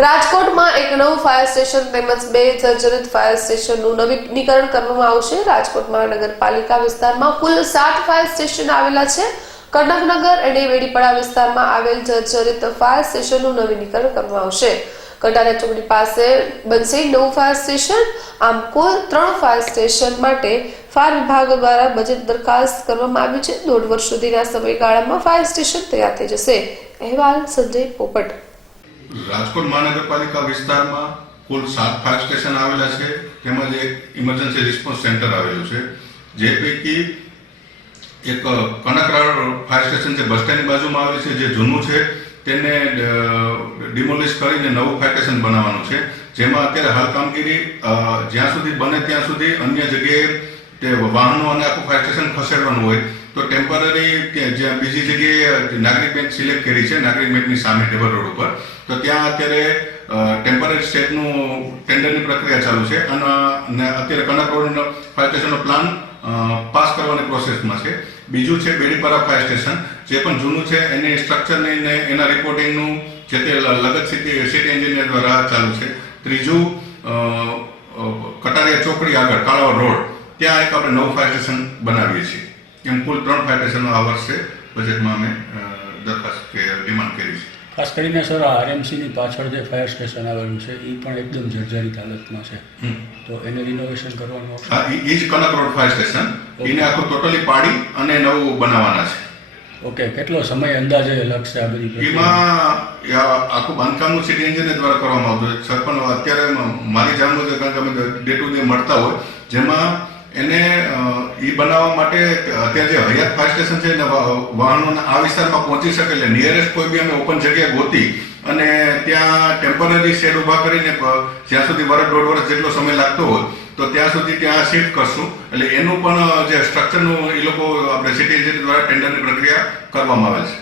રાજકોટમાં એક નવું ફાયર સ્ટેશન તેમજ બે જર્જરિત ફાયર સ્ટેશનનું નવીનીકરણ કરવામાં આવશે। રાજકોટ મહાનગરપાલિકા વિસ્તારમાં કુલ 7 ફાયર સ્ટેશન આવેલા છે। કનકનગર અને વેડીપડા વિસ્તારમાં આવેલ જર્જરિત ફાયર સ્ટેશનનું નવીનીકરણ કરવામાં આવશે। કટારિયા ચોકડી પાસે બનશે નવું ફાયર સ્ટેશન। આમ કુલ 3 ફાયર સ્ટેશન માટે ફાયર વિભાગ દ્વારા બજેટ દરખાસ્ત કરવામાં આવ્યું છે। 1.5 વર્ષ સુધીના સમયગાળામાં ફાયર સ્ટેશન તૈયાર થઈ જશે। અહેવાલ સંજય પોપટ। રાજકોટ મહાનગરપાલિકા વિસ્તારમાં કુલ 7 ફાયર સ્ટેશન આવેલા છે, તેમજ એક ઇમરજન્સી રિસ્પોન્સ સેન્ટર આવેલું છે, જે પૈકી એક કનકરાળ ફાયર સ્ટેશન છે, બસ સ્ટેન્ડની બાજુમાં આવેલું છે, જે જૂનું છે તેને ડિમોલિશ કરીને નવું ફાયર સ્ટેશન બનાવવાનું છે, જેમાં અત્યારે હાલ કામગીરી જ્યાં સુધી બને ત્યાં સુધી અન્ય જગ્યાએ તે વાહનો અને આખું ફાયર સ્ટેશન ખસેડવાનું હોય તો ટેમ્પરરી જ્યાં બીજી જગ્યાએ નાગરિક બેંક સિલેક્ટ કરી છે, નાગરિક બેંકની સામે ટેબલ રોડ ઉપર, તો ત્યાં અત્યારે ટેમ્પરરી સ્ટેટનું ટેન્ડરની પ્રક્રિયા ચાલુ છે અને અત્યારે કનક રોડ ફાયર સ્ટેશનનો પ્લાન પાસ કરવાની પ્રોસેસમાં છે। બીજું છે બેડીપરા ફાયર સ્ટેશન, જે પણ જૂનું છે, એની સ્ટ્રક્ચરની ને એના રિપોર્ટિંગનું જે તે લગત સિટી એન્જિનિયર દ્વારા ચાલુ છે। ત્રીજું કટારિયા ચોકડી આગળ કાળાવડ રોડ, ત્યાં એક આપણે નવું ફાયર સ્ટેશન બનાવીએ છીએ। એમ કુલ 3 ફાયર સ્ટેશનો આ વર્ષે બજેટમાં અમે દરખાસ્ત કે ડિમાન્ડ કરી છે। ખાસ કરીને સર આરએમસીની પાછળ જે ફાયર સ્ટેશન આવેલું છે એ પણ એકદમ જર્જરિત હાલતમાં છે, તો એને રિનોવેશન કરવાનું આવશે? હા, એ જ કનક રોડ ફાયર સ્ટેશન, એને આખું ટોટલી પાડી અને નવું બનાવવાના છે। ઓકે, કેટલો સમય અંદાજે લાગશે આ બધી? એમાં આખું બાંધકામનું સિટી એન્જિનિયર દ્વારા કરવામાં આવતું હોય સર, પણ અત્યારે મારી જાણ મુજબ, કારણ કે અમે ડે ટુ ડે મળતા હોય, જેમાં એને એ બનાવવા માટે અત્યારે જે હયાત ફાયર સ્ટેશન છે એને વાહનોના આ વિસ્તારમાં પહોંચી શકે એટલે નિયરેસ્ટ કોઈ બી અમે ઓપન જગ્યા ગોતી અને ત્યાં ટેમ્પરરી શેડ ઊભા કરીને જ્યાં સુધી 1.5 વર્ષ જેટલો સમય લાગતો હોય તો ત્યાં સુધી ત્યાં શિફ્ટ કરશું। એટલે એનું પણ જે સ્ટ્રક્ચરનું એ લોકો આપણે સિટી એન્જિનિયર દ્વારા ટેન્ડરની પ્રક્રિયા કરવામાં આવે છે।